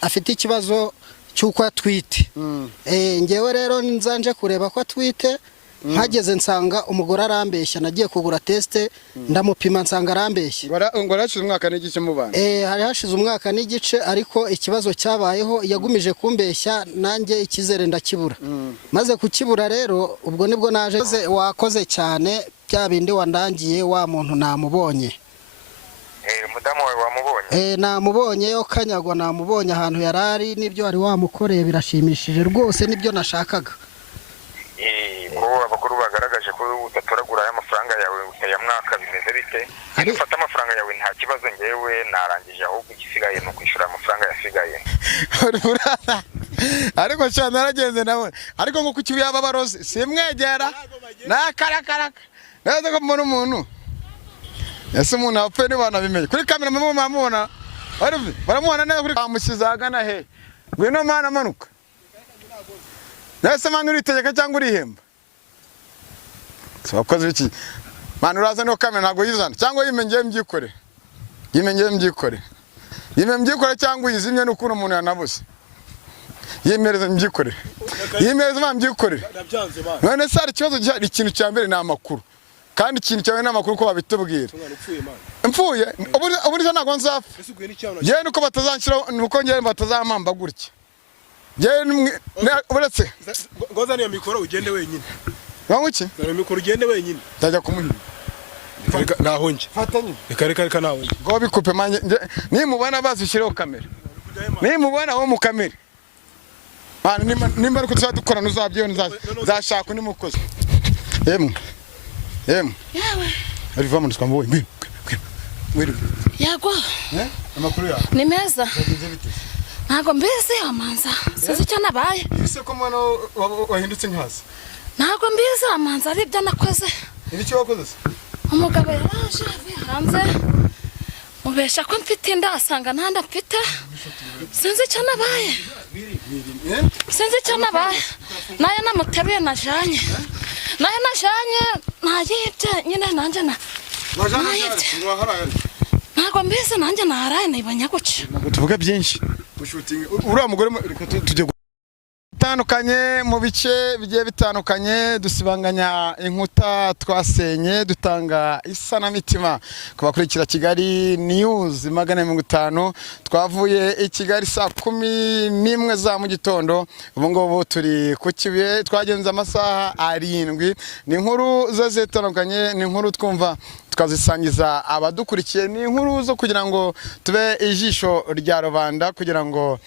afite ikibazo cy'uko atwite. Ngewe rero nzanje kureba ko atwite, hageze nsanga umugore arambeshya, nagiye kugura teste ndamupima nsanga arambeshya. Ngo rashize umwaka n'igice mubana. Hari hashize umwaka n'igice, ariko ikibazo cyabayeho yagumije kumbeshya, nanjye ikizere ndakibura. Maze kukibura rero ubwo nibwo naje. Wakoze cyane, bya bindi wandangiye wa muntu namubonye. Mudamu wawe wamubonye? Namubonye yo Kanyagwa, namubonye ahantu yarari, nibyo wari wamukoreye birashimishije rwose, nibyo nashakaga. Ko abakuru bagaragaje ko utatoragura aya mafaranga yawe aya mwaka bimeze bite? Ufata amafaranga yawe nta kibazo, ngewe narangije, ahubwo igisigaye no kwishura amafaranga yasigaye. Ariko cyane naragenze nawe, ariko ngo kuki yaba baroze simwegera nakarakaraka neza ko mbona umuntu ese umuntu apfe ni bana bimenye kuri kamera mumubona baramuhana neza kuri amusizagana he ngwino mana manuka nese mana uritegeka cyangwa urihemba twakoze iki mana uraza no kamera ntago yizana cyangwa yimengeye mbyikore cyangwa yizimye n'ukuntu umuntu yanabuze yemereza mbyikore none se hari ikibazo gihari. Ikintu cya mbere ni amakuru, kandi ikintu cyawe n'amakuru ko babitubwira. Mpfuye ubu ntabwo nzapfa, yewe nuko batazanshyira, nuko ngewe batazampamba gutya, yewe uretse ngoza niyo mikoro ugende wenyine. Wanguki niyo mikoro ugende wenyine, tajya kumuhira nahonje fatanye reka nahonje ngo bikupe manje nimubona bazishireho kamera, nimubona wo mu kamera bana nimba ariko tuzadukora nuzabyona zashaka ni mukoze yemwe yawe ariva mu twambo we yago amakuru ya ni meza ntago mbese amanza sizi cyo nabaye ise ko mwana wahindutse nkaza ntago mbese amanza ari byo nakoze. Ibiki wakoze se? Umugabo yaraje hanze mubesha ko mfite inda, asanga ntanda mfite, sinzi cyo nabaye naye namuteruye najanye ntayibye nyine nanjye ntago mbese nanjye naharaye nibanya guca. Tuvuga byinshi uriya mugore tujye bitandukanye mu bice bigiye bitandukanye, dusibanganya inkuta twasenye, dutanga isanamitima ku bakurikira Kigali News 150. Twavuye i Kigali saa 11 za mu gitondo, ubu ngubu turi ku Kibuye, twagenze amasaha 7. Ni inkuru zitandukanye, ni inkuru twumva tukazisangiza abadukurikiye, ni inkuru zo kugira ngo tube ijisho rya rubanda, kugira ngo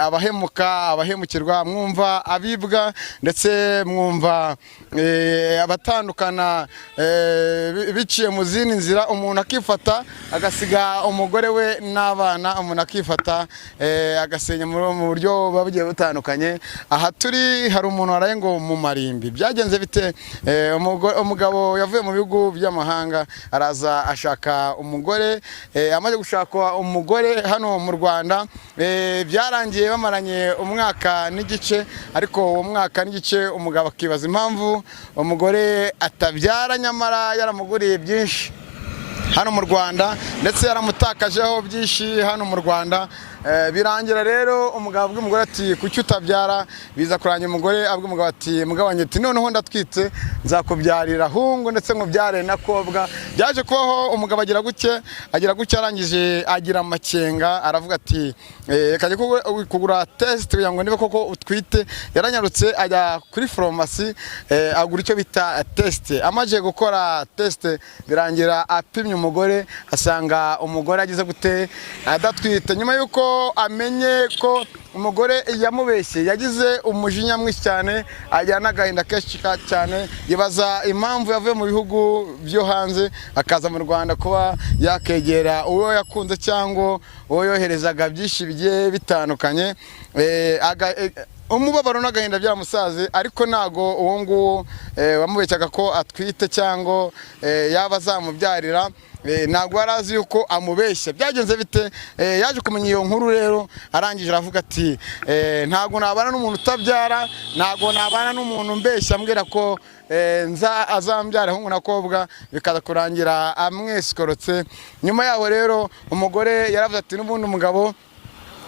abahemukirwa mwumva abibwa, ndetse mwumva abatandukana biciye mu zindi nzira, umuntu akifata agasiga umugore we n'abana, umuntu akifata agasenya mu buryo babugiye butandukanye. Aha turi hari umuntu waraye ngo mu marimbi byagenze bite? Umugabo yavuye mu bihugu by'amahanga araza ashaka umugore, amaze gushaka umugore hano mu Rwanda, byarangiye bamaranye umwaka n'igice, ariko uwo mwaka n'igice umugabo akibaza impamvu umugore atabyara, nyamara yaramuguriye byinshi hano mu Rwanda, ndetse yaramutakajeho byinshi hano mu Rwanda. Birangira rero umugabo bw'umugore ati kuki utabyara, biza kurangira umugore abw'umugabo ati mugabanye ati noneho ndatwite nzakubyarira hungu ndetse ngubyare nakobwa. Byaje kubaho umugabo agira gutya arangije agira amakenga, aravuga ati kaje kugura test kugira ngo niba koko utwite. Yaranyarutse ajya kuri pharmacy agura icyo bita test. Amaje gukora test birangira apimye umugore, asanga umugore agize gute adatwite. Nyuma yuko amenye ko umugore yamubeshye, yagize umujinya mwinshi cyane, ajyana agahinda kenshi cyane, yibaza impamvu yavuye mu bihugu byo hanze akaza mu Rwanda kuba yakegera uwo yakunze cyangwa uwo yoherezaga byinshi bigiye bitandukanye. Umubabaro n'agahinda byaramusaze, ariko nago uwo nguwo wamubeshyaga ko atwite cyangwa yaba azamubyarira ntabwo arazi yuko amubeshya. Byagenze bite? Yaje kumenya iyo nkuru rero, arangije aravuga ati ntabwo nabana n'umuntu utabyara, ntabwo nabana n'umuntu mbeshya ambwira ko azambyara hungu nakobwa, bikaza kurangira amwesikorotse. Nyuma yaho rero umugore yaravuze ati n'ubundi umugabo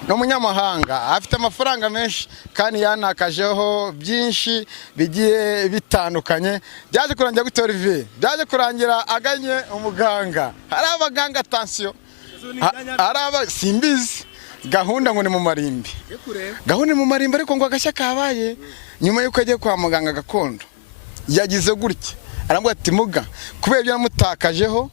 n'umunyamahanga afite amafaranga menshi kandi yanakajeho byinshi bigiye bitandukanye. Byaje kurangira gute Olivier? Byaje kurangira aganye umuganga. Hari abaganga attention, hari simbizi gahunda ngo ni mu marimbi, gahunda mu marimbi ariko ngo agashya kabaye nyuma yuko agiye kwa muganga gakondo yagize gutya, arambwira ati muga kubera ibyo namutakajeho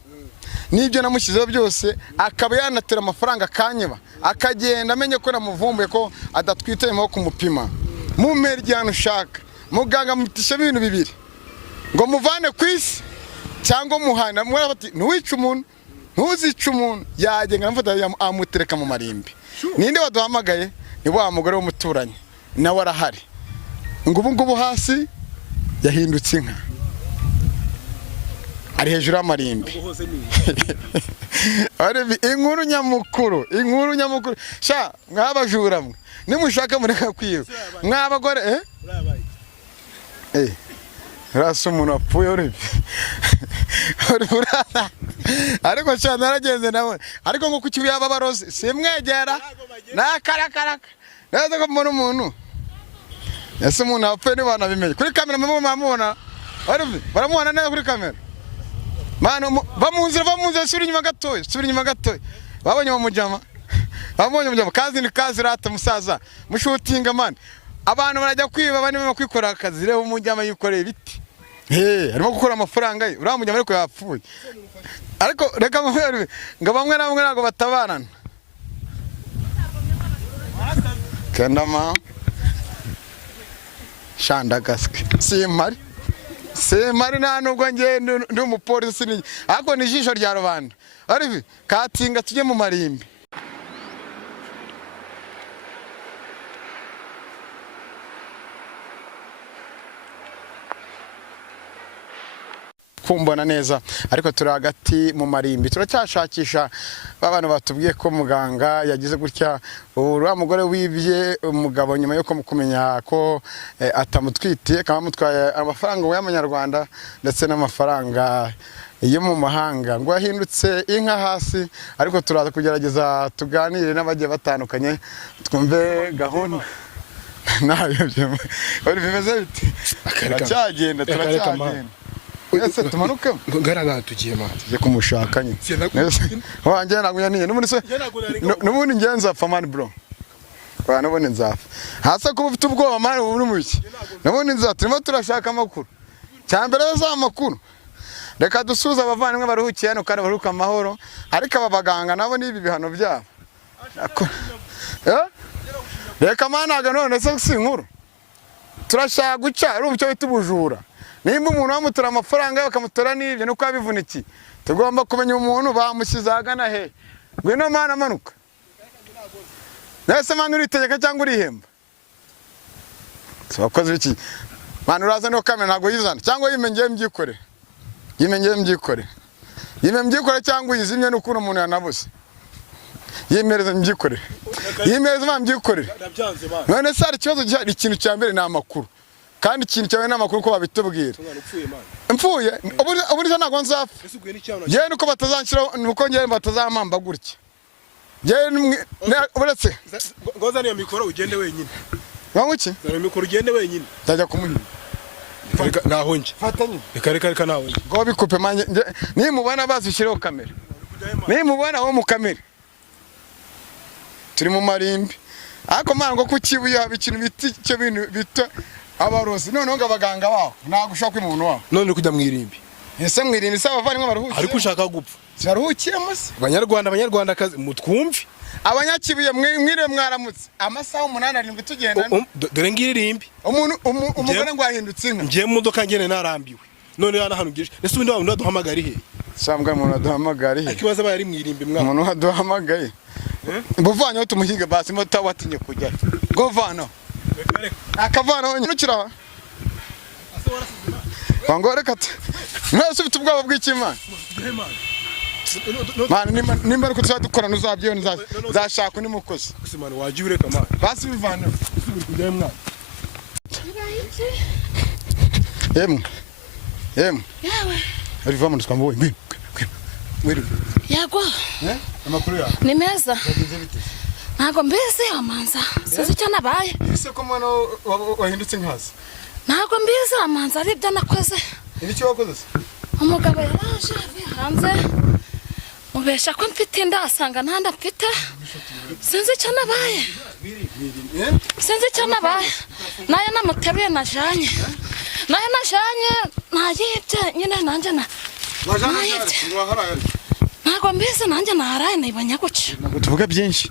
n'ibyo namushyizeho byose akaba yanatera amafaranga kanyeba akagenda amenye ko namuvumbuye ko adatwite mu kumupima mu mpera igihano ushaka. Muganga mutisha ibintu bibiri ngo muvane ku isi cyangwa muhana bati ntuwice umuntu ntuzice umuntu, yagenga amufata amutereka mu marimbi. Ninde waduhamagaye? Ni wa mugore w'umuturanyi nawe arahari, ngo ubu ngubu hasi yahindutse inka ari hejuru y'amarimbi. Inkuru nyamukuru sha mwabajura mwe nimushaka mureka kwiba mwabagore rasa umuntu wapfuye Olivier ariko cyane naragenze nawe ariko ngo kuki yaba baroze simwegera nakarakaraka neza ko mbona umuntu ese umuntu wapfuye ni bana bimenye kuri kamera mumubona Olivier baramubona neza kuri kamera. Mano bamunzira suri nyuma gatoya babonye mujama kazi ni kazi rata musaza mushutinga man abantu barajya kwiba bane bakwikora akazi rero umujama yikoreye biti arimo gukora amafaranga ye uramujama ariko yapfuye ariko reka ngo bamwe namwe nago batabarana kendama shanda gaske Semari nta nubwo ngiye ndi umupolisi ni ariko ni ijisho rya rubanda. Olivier katinga tujye mu marimbi. Kumbona neza ariko turi hagati mu marimbi turacyashakisha babana batubwiye ko muganga yagize gutya uriya mugore wibye umugabo nyuma yo kumenya ko atamutwitiye kama mutwaye amafaranga y'amanyarwanda ndetse n'amafaranga yo mu mahanga ngo yahindutse inka hasi ariko turaza kugerageza tuganire n'abagiye batandukanye twumve gahunda nayo bari bimeze biti turacyagenda ese tumanuke ngaraga tugiye ma tuje kumushaka nyine wanjye naguya niye n'ubundi ngenza apfa man bro bana bone nzafa hasa kuba ufite ubwoba man uri muki n'ubundi nzafa turimo turashaka amakuru cyambere za makuru reka dusuza abavandimwe baruhukiye hano kandi baruhuka amahoro ariko aba baganga nabo nibi bihano byabo reka managa none se si inkuru turashaka guca ari ubucyo bitubujura. Nimba umuntu bamutura amafaranga bakamutora n'ibyo nuko abivunikiye tugomba kumenya umuntu bamushyize agana he ngwino mana manuka nese mana uritegeka cyangwa urihemba sabakoze iki mana uraza no kamera ntago yizana cyangwa yimengeye mbyikore cyangwa yizimye n'ukuntu umuntu yanabuze yimereza mbyikore none se ari ikibazo gihari ikintu cya mbere ni amakuru kandi ikintu cyawe n'amakuru ko babitubwira mfuye ubu ntago nzapfa yewe nuko batazanshyira nuko ngewe batazamamba gutya yewe uretse ngoza niyo mikoro ugende wenyine wanguki niyo mikoro ugende wenyine ndajya kumuhinga naho nje fatanye reka naho ngo bikupe manje nimubona bazishireho kamera nimubona wo mu kamera turi mu marimbi ariko mana ngo kukibuye haba ikintu biti cyo bintu bita abarozi none ngo abaganga baho nagushaka umuntu waho none kujya mwirimbi ese mwirimbi se abavandimwe baruhukiye ariko ushaka gupfa cyaruhukiye muse abanyarwandakazi mutwumve abanyakibuye mwire mwaramutse amasaha 8-7 tugenda dore ngiririmbi umuntu umugore ngo ahindutse inka ngiye mu modoka ngene narambiwe none yana hano ugije ese undi wamuntu aduhamagara ihe sambwa umuntu aduhamagara ihe akibaza bari mwirimbi mwa umuntu aduhamagaye buvanye tumuhinge basi mota watinye kujya go vano akavana nyukira bangore kata mwese ufite ubwabo bw'ikimana mana nimba ariko tuzadukorana uzabyeyo nzashaka nimukoze kusimana waje ureka mana basi bivana usubira kujya mwana yemwe yawe ariva mu twambo mwiri yego amakuru ya ni meza ntago mbizi amanza sinzi icyo nabaye. ese ko mwana wahindutse nkazi ntago mbizi amanza ari ibyo nakoze. ibiki wakoze se? Umugabo yaraje avuye hanze mubesha ko mfite inda asanga nta nda mfite. Sinzi icyo nabaye. Sinzi icyo nabaye. Nayo namuteruye najanye. Nayo najanye ntayibye nyine nanjye na. Ntago mbizi nanjye naharaye nibanya guca. Ntabwo tuvuga byinshi.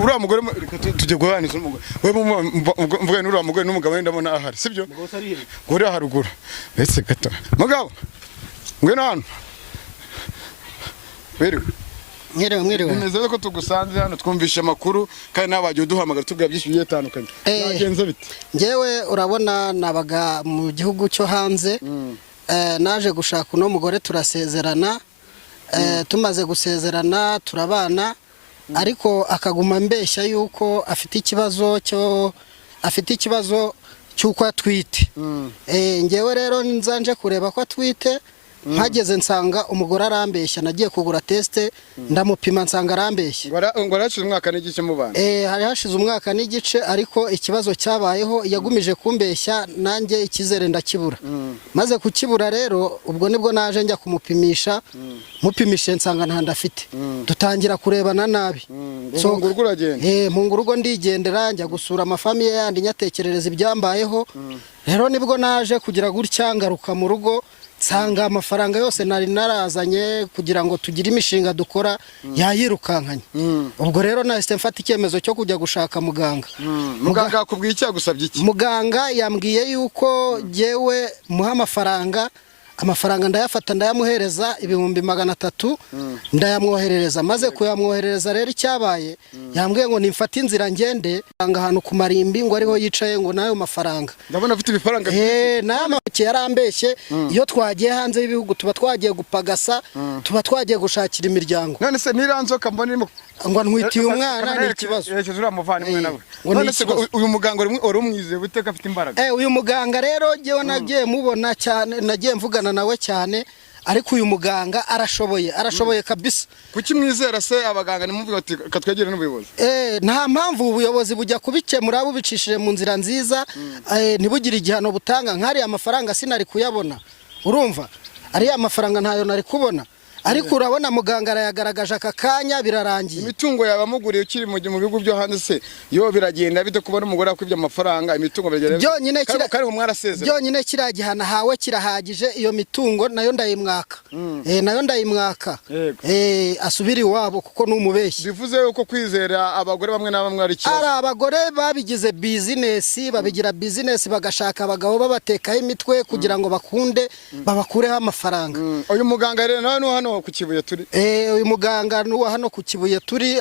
Uriya mugore reka tujye guhaniza umugore. Wewe mvuga n'uriya mugore n'umugabo wenda ndabona ahari sibyo? Uri haruguru. Ese gato. Mugabo. Ngwino hano. Mwiriwe. Neza ko tugusanze hano twumvisha amakuru kandi nabagiye uduhamagara tubwira byinshi bigiye bitandukanye. Nagenze bite? Ngewe urabona nabaga mu gihugu cyo hanze. Naje gushaka uno mugore turasezerana. Tumaze gusezerana turabana ariko akaguma mbeshya yuko afite ikibazo cy'uko atwite. Ngewe rero nzanje kureba ko atwite. Mpageze nsanga umugore arambeshya nagiye kugura teste ndamupima nsanga arambeshya. Ngo arashize umwaka n'igice mu bana. Hari hashize umwaka n'igice ariko ikibazo cyabayeho yagumije kumbeshya nanjye ikizere ndakibura. Maze kukibura rero ubwo nibwo naje njya kumupimisha. Mupimishe nsanga nta ndafite. Dutangira kurebana nabi. Munguru uragenda. Munguru ndigendera njya gusura amafamiye yandi nyatekerereza ibyambayeho. Rero nibwo naje kugira gutya ngaruka mu rugo. Sanga amafaranga yose nari narazanye kugira ngo tugire imishinga dukora yayirukankanye. Ubwo rero nahise mfata icyemezo cyo kujya gushaka muganga. Muganga yakubwiye iki yagusabye iki? Muganga yambwiye yuko jewe muha amafaranga ndayafata ndayamuhereza 300 ndayamwoherereza. Maze kuyamwoherereza rero icyabaye yambwiye ngo nimfate inzira ngende ahantu ku marimbi ngo ariho yicaye ngo nayo mafaranga. Ndabona afite ibifaranga. Nayo make yarambeshye iyo twagiye hanze y'ibihugu tuba twagiye gupagasa tuba twagiye gushakira imiryango. None se niranzoka mbona irimo ngo ntwitiye umwana ni ikibazo. Yerekeje uriya muvandimwe nawe. None se uyu muganga uri umwizeye buteka afite imbaraga. Uyu muganga rero jewe nagiye mubona cyane nagiye mvugana nawe cyane ariko uyu muganga arashoboye kabisa. Kuki mwizera se abaganga nimumvuga ati katwegere n'ubuyobozi? Nta mpamvu ubuyobozi bujya kubikemura bubicishije mu nzira nziza. Ntibugire igihano butanga nkari amafaranga sinari kuyabona. Urumva ari amafaranga ntayo nari kubona. Ariko urabona muganga arayagaragaje aka kanya birarangiye. Imitungo yawe amuguriye ukiri mu bihugu byo hanze se yo biragenda bide kubona umugore akwibye amafaranga imitungo biragenda. Byonyine kiragihana hawe kirahagije iyo mitungo nayo ndayimwaka. Nayo ndayimwaka. Asubira iwabo kuko n'umubeshyi. Bivuze yuko kwizera abagore bamwe na bamwe ari ari abagore babigize business babigira business bagashaka abagabo babatekaho imitwe kugira ngo bakunde babakureho amafaranga. Uyu muganga rero nawe hano ku Kibuye turi. Uyu muganga nuwa hano ku Kibuye turi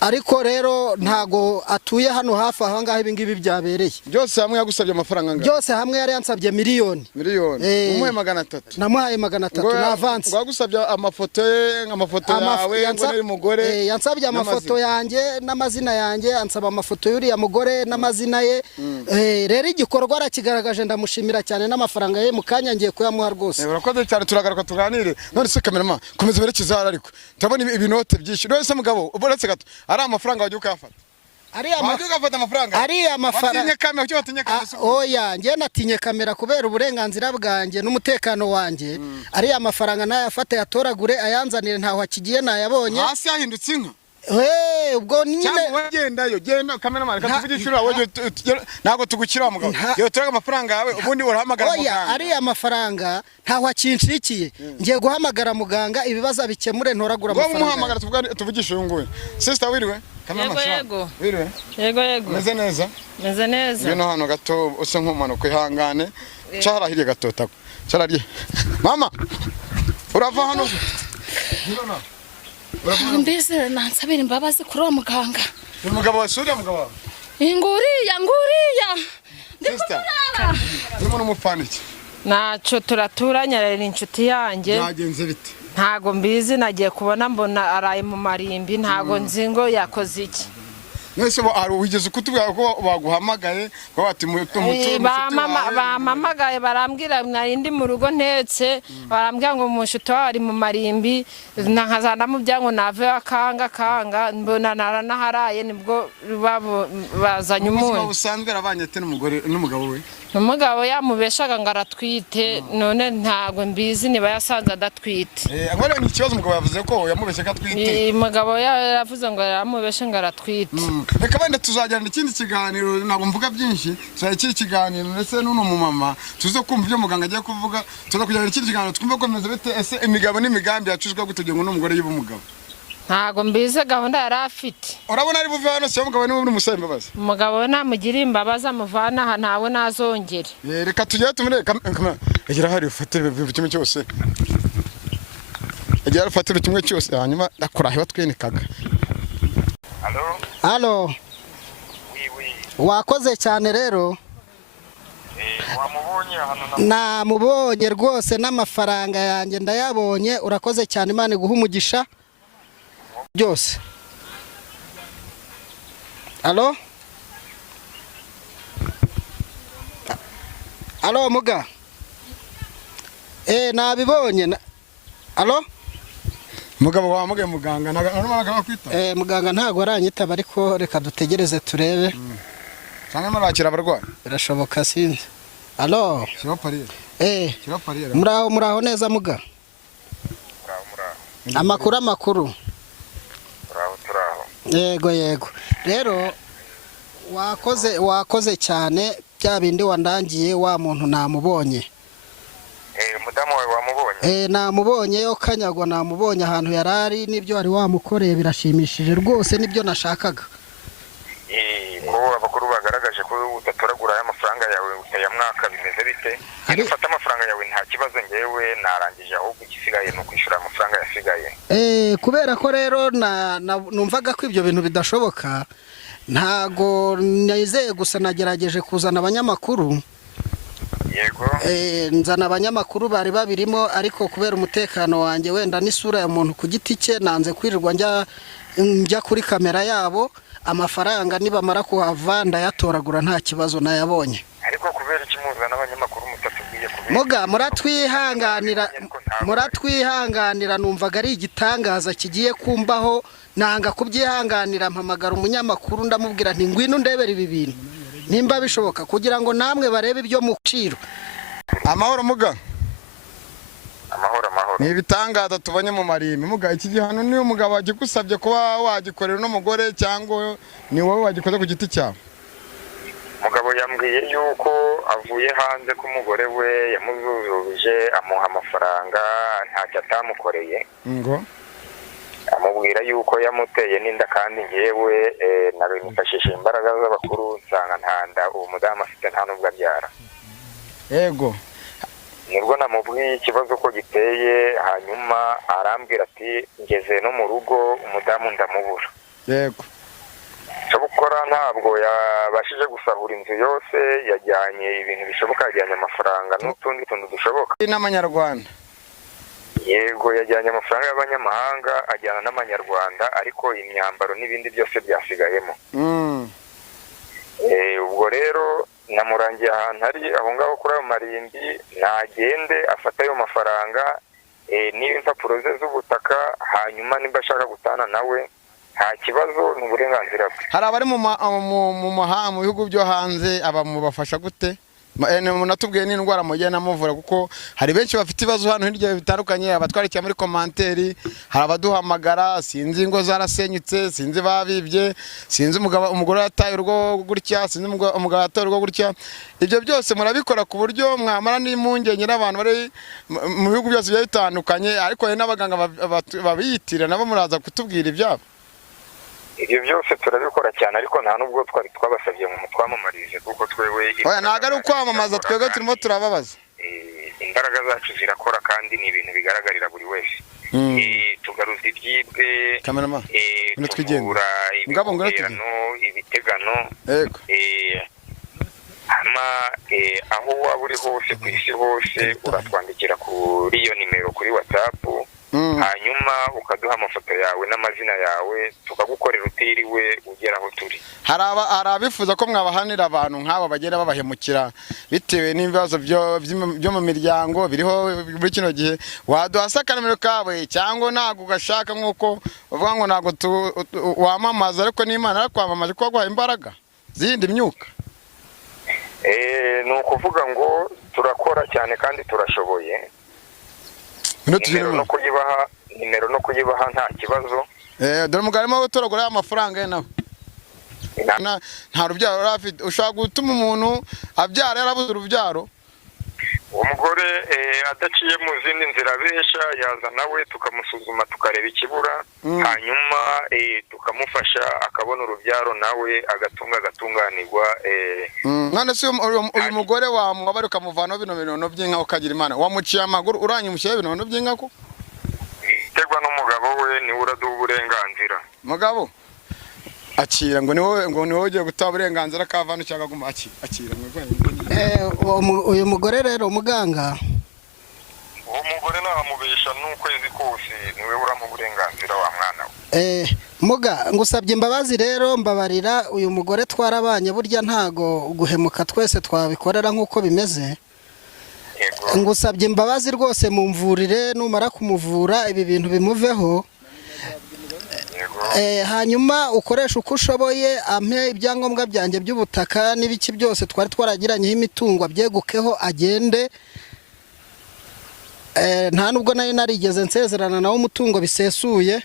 ariko rero ntago atuye hano hafi aho ngaho ibingibi byabereye. Byose hamwe yagusabye amafaranga ngana. Byose hamwe yari yansabye miliyoni. Umuhe 300. Namuhaye 300 na avance. Gwagusabye amafoto yawe ngo mugore. Yansabye amafoto yanjye n'amazina yanjye ansaba amafoto y'uriya mugore n'amazina ye. Rero igikorwa arakigaragaje ndamushimira cyane n'amafaranga ye mukanya ngiye kuyamuha rwose. Urakoze cyane turagaruka tuganire. None se cameraman komeza berekeza ariko. Ndabona ibinote byinshi. None se mugabo uboretse gato ari amafaranga wajye ukayafata. Ari amafaranga. Watinye kamera cyo watinye kamera. Oya ngiye natinye kamera kubera uburenganzira bwanjye n'umutekano wanjye. Ari amafaranga nayafata yatoragure ayanzanire ntaho akigiye nayabonye. Hasi yahindutse inka. Ubwo nyine wagendayo genda cameraman katuvugishura woje nago tugukira mugabo. Yo turaga amafaranga yawe ubundi urahamagara muganga. Oya ari amafaranga ntaho akinshikiye. Ngiye guhamagara muganga ibibazo bikemure ntoragura amafaranga. Ngo muhamagara tuvugishe uyu nguyu. Sister wiriwe? Yego. Wiriwe? Yego. Meze neza? Meze neza. Bino hano gato use nk'umanuka ihangane. Cyarahiriye gatota. Cyarariye. Mama. Urava hano? Mbese nansabira imbabazi kuri uwo muganga. Umugabo wasuriye mugabo. Nguriya. Sister. Urimo n'umufaniki. Naco turaturanya rero inshuti yanjye. Yagenze bite? Ntago mbizi nagiye kubona mbona araye mu marimbi ntago nzi ngo yakoze iki. Nese wigeze kutubwira ko baguhamagaye ko bati bamamagaye barambwira ndi mu rugo ntetse barambwira ngo umushuti wari mu marimbi nkazana mu byango nave akanga mbona naranaharaye nibwo bazanye umuntu usanzwe arabanye te n'umugabo we umugabo yamubeshaga ngo aratwite none ntago mbizi niba yasanze adatwite ngone ni ikibazo umugabo yavuze ko yamubeshe ko atwite umugabo yaravuze ngo yamubeshe ngo aratwite reka bende tuzajyana ikindi kiganiro ntabwo mvuga byinshi cyari kiri kiganiro ndetse n'uno mu mama tuzo kumva ibyo muganga agiye kuvuga tuza kujyana ikindi kiganiro twumva ko bimeze bite ese imigabo n'imigambi yacuzwe gutegeka ngo n'umugore y'ubumugabo ntago mbize gahunda yari afite urabona ari buve hano se umugabo ni uri musaba imbabazi umugabo namugira imbabazi amuvana aha ntawe nazongere reka tujye tumure egira hari ufatire kimwe cyose egira ufatire kimwe cyose hanyuma ndakurahe batwenekaga Halo wakoze cyane rero wamubonye hano namubonye rwose n'amafaranga yanjye ndayabonye urakoze cyane Imana iguha umugisha byose. Halo muga nabibonye. Halo mugabo wamugaye muganga n'abagabo kwita muganga ntago aranyitaba ariko reka dutegereze turebe cyane marakira abarwayi birashoboka sinzi. Halo kirapariye muraho neza muga amakuru yego rero wakoze cyane bya bindi wandangiye wa muntu namubonye mudamu wawe wamubonye namubonye yo kanyagwa namubonye ahantu yarari nibyo ari wamukoreye birashimishije rwose nibyo nashakaga ko abakuru bagaragaje ko utatoragura amafaranga yawe ya mwaka bimeze bite ufata amafaranga yawe nta kibazo ngewe narangije ahubwo igisigaye no kwishura amafaranga yasigaye kubera ko rero numvaga ko ibyo bintu bidashoboka ntago nizeye gusa nagerageje kuzana abanyamakuru yego nzana abanyamakuru bari babirimo ariko kubera umutekano wanjye wenda n'isura ya muntu ku giti cye nanze kwirirwa njya kuri kamera yabo amafaranga nibamara kuhava ndayatoragura nta kibazo nayabonye ariko kubera ikimuza n'abanyamakuru mutatubwiye muga muratwihanganira numvaga ari igitangaza kigiye kumbaho nanga kubyihanganira mpamagara umunyamakuru ndamubwira nti ngwino ndebera ibi bintu nimba bishoboka kugira ngo namwe barebe ibyo muciro. Amahoro muga amahoro ni ibitangaza tubonye mu marimbi muga iki gihano ni umugabo agigusabye kuba wagikorera n'umugore cyangwa ni wowe wagikoze ku giti cyawe mugabo yambwiye yuko avuye hanze ko umugore we yamuzujuje amuha amafaranga ntacyo atamukoreye ngo amubwira yuko yamuteye n'inda kandi ngewe nabimufashije imbaraga z'abakuru nsanga ntanda uwo mudamu afite nta nubwo abyara yego nibwo namubwiye ikibazo ko giteye hanyuma arambwira ati ngeze no mu rugo umudamu ndamubura yego cyo gukora ntabwo yabashije gusahura inzu yose yajyanye ibintu bishoboka yajyanye amafaranga n'utundi tuntu dushoboka n'amanyarwanda yego yajyanye amafaranga y'abanyamahanga ajyana n'amanyarwanda ariko imyambaro n'ibindi byose byasigayemo ubwo rero namurangiye ahantu ari aho ngaho kuri ayo marimbi nagende afata ayo mafaranga n'impapuro ze z'ubutaka hanyuma nimba ashaka gutana nawe nta kibazo ni uburenganzira bwe. Hari abari mu bihugu byo hanze abamubafasha gute munatubwiye n'indwara mugenda muvura kuko hari benshi bafite ibibazo hano hirya bitandukanye abatwarikiye muri komanteri hari abaduhamagara sinzi ingo zarasenyutse sinzi babibye sinzi umugore yataye urwo gutya sinzi umugabo yataye urwo gutya ibyo byose murabikora ku buryo mwamara n'impungenge n'abantu bari mu bihugu byose bigiye bitandukanye ariko hari n'abaganga babiyitira nabo muraza kutubwira ibyabo. Ibyo byose turabikora cyane ariko nta nubwo twari twabasabye mu twamamarize kuko twewe ntago ari ukwamamaza twebwe turimo turababaza imbaraga zacu zirakora kandi ni ibintu bigaragarira buri wese tugaruza ibyibwe tuvura ibiterano ibitegano hanyuma aho waba uri hose ku isi hose uratwandikira kuri iyo nimero kuri WhatsApp hanyuma ukaduha amafoto yawe n'amazina yawe tukagukorera utiriwe ugera aho turi. hari abifuza ko mwabahanira abantu nk'abo bagenda babahemukira bitewe n'ibibazo byo mu miryango biriho muri kino gihe, waduha akanomero kawe cyangwa ntabwo ugashaka nk'uko uvuga ngo ntabwo wamamaza, ariko n'Imana arakwamamaje ko waguha imbaraga zindi myuka? Ni ukuvuga ngo turakora cyane kandi turashoboye. Nimero no kuyibaha nta kibazo. Dore umugabo arimo gutoragura amafaranga ye nawe nta rubyaro yari afite. Ushobora gutuma umuntu abyara yarabuze urubyaro, umugore adaciye mu zindi nzira abesha yaza nawe tukamusuzuma tukareba ikibura, hanyuma tukamufasha akabona urubyaro nawe agatunganirwa. none se uyu mugore wamwabara ukamuvanaho bino binono by'inka ukagira Imana, wamuciye amaguru uranyimushyiraho ibinono by'inka ko? Biterwa n'umugabo we niwe uraduha uburenganzira. Mugabo akira ngo niwe ugiye gutaha uburenganzira kavana cyangwa aguma akira. uyu mugore rero muganga, uwo mugore nahamubesha n'ukwezi kose niwe uramuha uburenganzira wa mwana we. muga ngusabye imbabazi rero, mbabarira uyu mugore twarabanye, burya ntago guhemuka twese twabikorera nk'uko bimeze. Ngusabye imbabazi rwose, mumvurire, numara kumuvura ibi bintu bimuveho. Hanyuma ukoresha uko ushoboye, ampe ibyangombwa byanjye by'ubutaka n'ibiki byose twari twaragiranyeho imitungo abyegukeho agende. Nta nubwo nari narigeze nsezerana nawe umutungo bisesuye.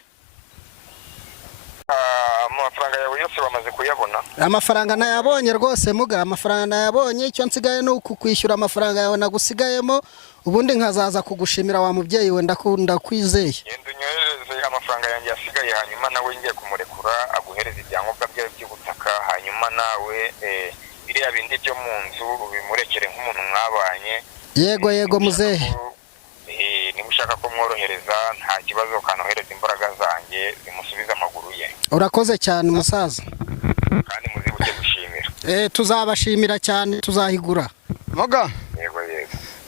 Amafaranga yawe yose bamaze kuyabona? Amafaranga nayabonye rwose muga, amafaranga nayabonye. Icyo nsigaye ni ukukwishyura amafaranga yawe nagusigayemo, ubundi nkazaza kugushimira wa mubyeyi we, ndakunda kwizeye. Genda unyohereze amafaranga yanjye yasigaye, hanyuma nawe ngiye kumurekura aguhereza ibyangombwa byawe by'ubutaka, hanyuma nawe biriya bindi byo mu nzu bimurekere nk'umuntu mwabanye. Yego muzehe. Niba ushaka ko mworohereza nta kibazo, kanohereza imbaraga zanjye zimusubiza amaguru ye. Urakoze cyane musaza, kandi muzibuke gushimira. Tuzabashimira cyane, tuzahigura. Moga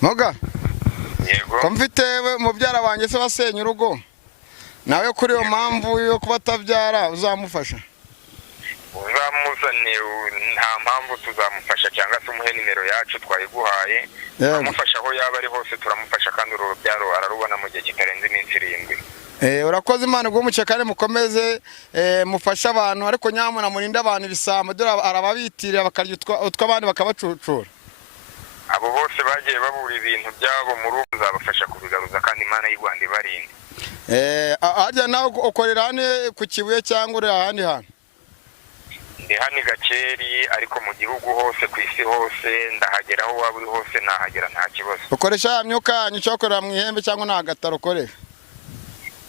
Moga, ko mfite mubyara wanjye se wasenya urugo, nawe kuri iyo mpamvu yo kuba atabyara uzamufasha? Uzamuzane, nta mpamvu tuzamufasha, cyangwa se umuhe nimero yacu twayiguhaye, turamufasha aho yaba ari hose turamufasha, kandi urubyaro ararubona mu gihe kitarenze iminsi 7. Urakoze, Imana iguhe kandi mukomeze mufashe abantu, ariko nyamuna murinde abantu ibisambo, dore arababitirira bakarya utw'abandi bakabacucura. Abo bose bagiye babura ibintu byabo mu rugo, uzabafasha kubigaruza, kandi Imana y'u Rwanda ibarinde. Ajya nawe ukorera hano ku Kibuye cyangwa uri ahandi hantu? Ndi hano i Gakeri, ariko mu gihugu hose, ku isi hose ndahagera, aho waba uri hose nahagera nta kibazo. Ukoresha ya myuka yanyu cyokorera mu ihembe cyangwa nta gataro ukoresha?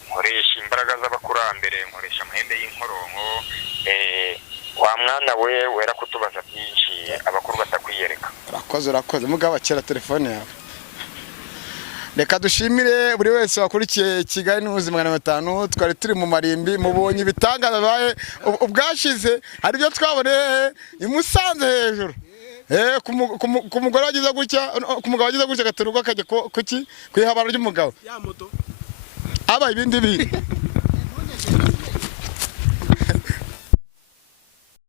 Nkoresha imbaraga z'abakurambere, nkoresha amahembe y'inkoronko. Wa mwana we wera kutubaza byinshi, abakuru batakwiyereka. Urakoze mugabo, akira telefone yawe. Reka dushimire buri wese wakurikiye Kigali News 500. Twari turi mu marimbi, mubonye ibitangaza baye ubwashize, hari byo twaboneye i Musanze hejuru. Ku mugore wagize gutya, ku mugabo wagize gutya, gaterurwa akajya kuki kwihabara ry'umugabo. Aba ibindi